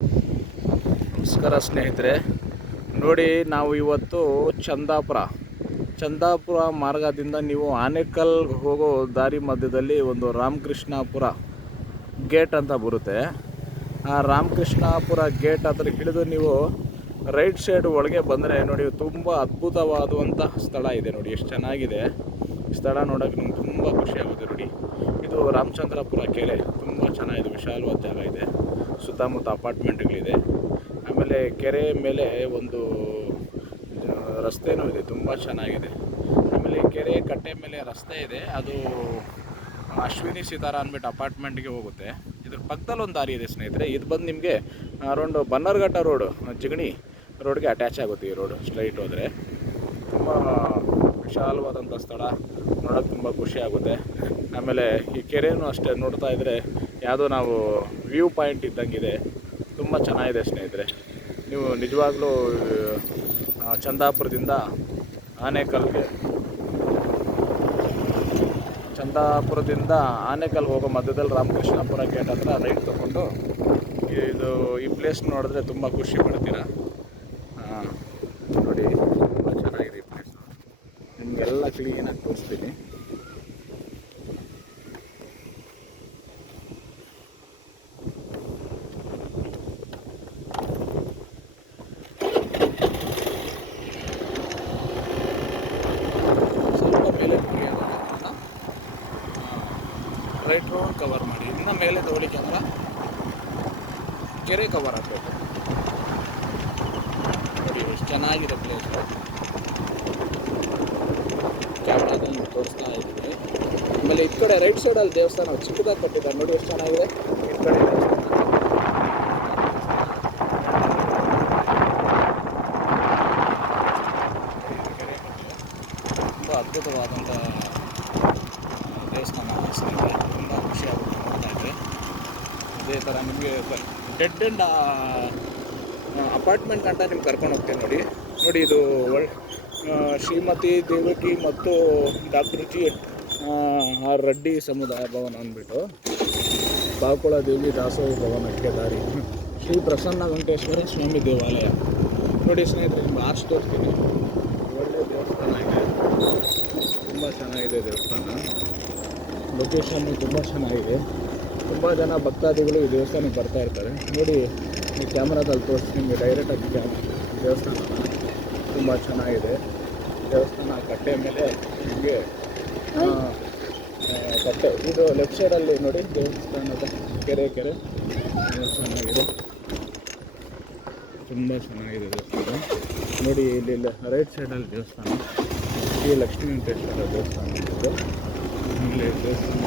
ನಮಸ್ಕಾರ ಸ್ನೇಹಿತರೆ, ನೋಡಿ ನಾವು ಇವತ್ತು ಚಂದಾಪುರ ಮಾರ್ಗದಿಂದ ನೀವು ಆನೇಕಲ್ ಹೋಗೋ ದಾರಿ ಮಧ್ಯದಲ್ಲಿ ಒಂದು ರಾಮಕೃಷ್ಣಾಪುರ ಗೇಟ್ ಅಂತ ಬರುತ್ತೆ. ಆ ರಾಮಕೃಷ್ಣಾಪುರ ಗೇಟ್ ಹತ್ರ ಹಿಡಿದು ನೀವು ರೈಟ್ ಸೈಡ್ ಒಳಗೆ ಬಂದರೆ ನೋಡಿ ತುಂಬ ಅದ್ಭುತವಾದಂಥ ಸ್ಥಳ ಇದೆ. ನೋಡಿ ಎಷ್ಟು ಚೆನ್ನಾಗಿದೆ ಸ್ಥಳ, ನೋಡೋಕ್ಕೆ ನಮ್ಗೆ ತುಂಬ ಖುಷಿಯಾಗುತ್ತೆ. ನೋಡಿ ಇದು ರಾಮಚಂದ್ರಾಪುರ ಕೆರೆ, ತುಂಬ ಚೆನ್ನಾಗಿದೆ, ವಿಶಾಲವಾದ ಜಾಗ ಇದೆ, ಸುತ್ತಮುತ್ತ ಅಪಾರ್ಟ್ಮೆಂಟ್ಗಳಿದೆ. ಆಮೇಲೆ ಕೆರೆ ಮೇಲೆ ಒಂದು ರಸ್ತೆನೂ ಇದೆ, ತುಂಬ ಚೆನ್ನಾಗಿದೆ. ಆಮೇಲೆ ಕೆರೆ ಕಟ್ಟೆ ಮೇಲೆ ರಸ್ತೆ ಇದೆ, ಅದು ಅಶ್ವಿನಿ ಸಿತಾರ ಅಂದ್ಬಿಟ್ಟು ಅಪಾರ್ಟ್ಮೆಂಟ್ಗೆ ಹೋಗುತ್ತೆ. ಇದ್ರ ಪಕ್ಕದಲ್ಲಿ ಒಂದು ದಾರಿ ಇದೆ ಸ್ನೇಹಿತರೆ, ಇದು ಬಂದು ನಿಮಗೆ ಅರೌಂಡ್ ಬನ್ನರ್ಘಟ್ಟ ರೋಡು, ಜಿಗಣಿ ರೋಡ್ಗೆ ಅಟ್ಯಾಚ್ ಆಗುತ್ತೆ. ಈ ರೋಡು ಸ್ಟ್ರೈಟ್ ಹೋದರೆ ತುಂಬ ವಿಶಾಲವಾದಂಥ ಸ್ಥಳ, ನೋಡೋಕ್ಕೆ ತುಂಬ ಖುಷಿ ಆಗುತ್ತೆ. ಆಮೇಲೆ ಈ ಕೆರೆಯೂ ಅಷ್ಟೇ, ನೋಡ್ತಾ ಇದ್ದರೆ ಯಾವುದೋ ನಾವು ವ್ಯೂ ಪಾಯಿಂಟ್ ಇದ್ದಂಗಿದೆ, ತುಂಬ ಚೆನ್ನಾಗಿದೆ ಸ್ನೇಹಿತರೆ. ನೀವು ನಿಜವಾಗ್ಲೂ ಚಂದಾಪುರದಿಂದ ಆನೇಕಲ್ ಹೋಗೋ ಮಧ್ಯದಲ್ಲಿ ರಾಮಕೃಷ್ಣಾಪುರ ಗೇಟ್ ಹತ್ರ ರೈಟ್ ತೊಗೊಂಡು ಈ ಪ್ಲೇಸ್ ನೋಡಿದ್ರೆ ತುಂಬ ಖುಷಿ ಪಡ್ತೀರಾ. ನೋಡಿ ತುಂಬ ಚೆನ್ನಾಗಿದೆ ಈ ಪ್ಲೇಸ್, ನಿಮಗೆಲ್ಲ ಕ್ಲೀನಾಗಿ ತೋರಿಸ್ತೀನಿ. ರೈಟ್ ರೋಡ್ ಕವರ್ ಮಾಡಿ, ಇನ್ನು ಮೇಲೆ ತಗೊಳ್ಳಿ ಕ್ಯಾಮ್ರಾ, ಕೆರೆ ಕವರ್ ಆಗಬೇಕು. ನೋಡಿ ಎಷ್ಟು ಚೆನ್ನಾಗಿದೆ ಪ್ಲೇಸ್, ಕ್ಯಾಮ್ರಾದಲ್ಲಿ ತೋರಿಸ್ತಾ ಇದ್ದೀವಿ. ಆಮೇಲೆ ಈ ಕಡೆ ರೈಟ್ ಸೈಡಲ್ಲಿ ದೇವಸ್ಥಾನ ಚಿಕ್ಕದಾಗಿ ಕಟ್ಟಿದ್ದಾರೆ, ನೋಡಿ ಎಷ್ಟು ಚೆನ್ನಾಗಿದೆ. ಈ ಕಡೆ ತುಂಬ ಅದ್ಭುತವಾದಂಥ ದೇವಸ್ಥಾನ, ತುಂಬ ಖುಷಿಯಾಗುತ್ತೆ ನೋಡ್ತಾ ಇದ್ದರೆ. ಇದೇ ಥರ ನಿಮಗೆ ಡೆಡ್ ಆ್ಯಂಡ್ ಅಪಾರ್ಟ್ಮೆಂಟ್ ಅಂತ ನಿಮ್ಗೆ ಕರ್ಕೊಂಡು ಹೋಗ್ತೇನೆ. ನೋಡಿ ಇದು ಶ್ರೀಮತಿ ದೇವಕಿ ಮತ್ತು ಡಾಕ್ಟರ್ ಜಿ ಆರ್ ರೆಡ್ಡಿ ಸಮುದಾಯ ಭವನ ಅಂದ್ಬಿಟ್ಟು ಬಾವುಕೊಳ ದೇವಿ ದಾಸೋಹ ಭವನಕ್ಕೆ ದಾರಿ, ಶ್ರೀ ಪ್ರಸನ್ನ ವೆಂಕಟೇಶ್ವರ ಸ್ವಾಮಿ ದೇವಾಲಯ. ನೋಡಿ ಸ್ನೇಹಿತರೆ, ನಿಮ್ಗೆ ಆರ್ಚ್ ತೋರಿಸ್ತೀನಿ. ಒಳ್ಳೆಯ ದೇವಸ್ಥಾನ ಇದೆ, ತುಂಬ ಚೆನ್ನಾಗಿದೆ ದೇವಸ್ಥಾನ. ಲೊಕೇಶನ್ನು ತುಂಬ ಚೆನ್ನಾಗಿದೆ. ತುಂಬ ಜನ ಭಕ್ತಾದಿಗಳು ಈ ದೇವಸ್ಥಾನಕ್ಕೆ ಬರ್ತಾ ಇರ್ತಾರೆ. ನೋಡಿ ಈ ಕ್ಯಾಮ್ರಾದಲ್ಲಿ ತೋರಿಸಿ ನಿಮಗೆ ಡೈರೆಕ್ಟಾಗಿ ದೇವಸ್ಥಾನ ತುಂಬ ಚೆನ್ನಾಗಿದೆ. ದೇವಸ್ಥಾನ ಕಟ್ಟೆ ಮೇಲೆ ನಿಮಗೆ ಕಟ್ಟೆ, ಇದು ಲೆಫ್ಟ್ ಸೈಡಲ್ಲಿ ನೋಡಿ ದೇವಸ್ಥಾನದ ಕೆರೆ ಚೆನ್ನಾಗಿದೆ, ತುಂಬ ಚೆನ್ನಾಗಿದೆ ದೇವಸ್ಥಾನ. ನೋಡಿ ಇಲ್ಲಿ ರೈಟ್ ಸೈಡಲ್ಲಿ ದೇವಸ್ಥಾನ, ಶ್ರೀ ಲಕ್ಷ್ಮೀ ವೆಂಕಟೇಶ್ವರ ದೇವಸ್ಥಾನ ಇದೆ. ಇಲ್ಲಿ ದೇವಸ್ಥಾನ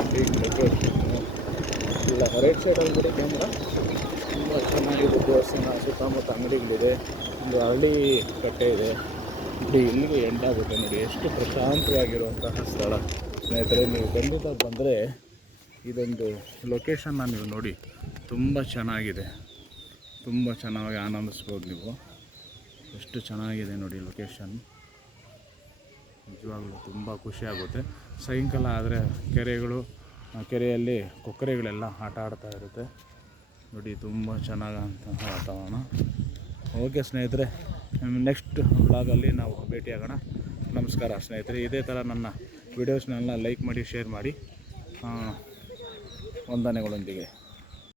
ಇಲ್ಲ ರೈಟ್ ಸೈಡಲ್ಲಿ ಕೂಡ ಕ್ಯಾಮ್ರಾ, ತುಂಬ ಚೆನ್ನಾಗಿದೆ ದೇವಸ್ಥಾನ. ಸುತ್ತಮುತ್ತ ಅಂಗಡಿಗಳಿದೆ, ಒಂದು ಹಳ್ಳಿ ಕಟ್ಟೆ ಇದೆ. ನೋಡಿ ಇಲ್ಲಿಗೆ ಎಂಡ್ ಆಗುತ್ತೆ. ನೋಡಿ ಎಷ್ಟು ಪ್ರಶಾಂತವಾಗಿರುವಂತಹ ಸ್ಥಳ ಸ್ನೇಹಿತರೆ. ನೀವು ಖಂಡಿತ ಬಂದರೆ ಇದೊಂದು ಲೊಕೇಶನ್ನ ನೀವು ನೋಡಿ, ತುಂಬ ಚೆನ್ನಾಗಿದೆ, ತುಂಬ ಚೆನ್ನಾಗಿ ಆನಂದಿಸ್ಬೋದು ನೀವು. ಎಷ್ಟು ಚೆನ್ನಾಗಿದೆ ನೋಡಿ ಲೊಕೇಶನ್, ನಿಜವಾಗ್ಲೂ ತುಂಬ ಖುಷಿಯಾಗುತ್ತೆ. ಸಾಯಂಕಾಲ ಆದರೆ ಕೆರೆಯಲ್ಲಿ ಕೊಕ್ಕರೆಗಳೆಲ್ಲ ಆಟ ಆಡ್ತಾ ಇರುತ್ತೆ. ನೋಡಿ ತುಂಬ ಚೆನ್ನಾಗಂತಹ ವಾತಾವರಣ. ಓಕೆ ಸ್ನೇಹಿತರೆ, ನೆಕ್ಸ್ಟ್ ವ್ಲಾಗಲ್ಲಿ ನಾವು ಭೇಟಿಯಾಗೋಣ. ನಮಸ್ಕಾರ ಸ್ನೇಹಿತರೆ. ಇದೇ ಥರ ನನ್ನ ವೀಡಿಯೋಸ್ನೆಲ್ಲ ಲೈಕ್ ಮಾಡಿ, ಶೇರ್ ಮಾಡಿ. ವಂದನೆಗಳೊಂದಿಗೆ.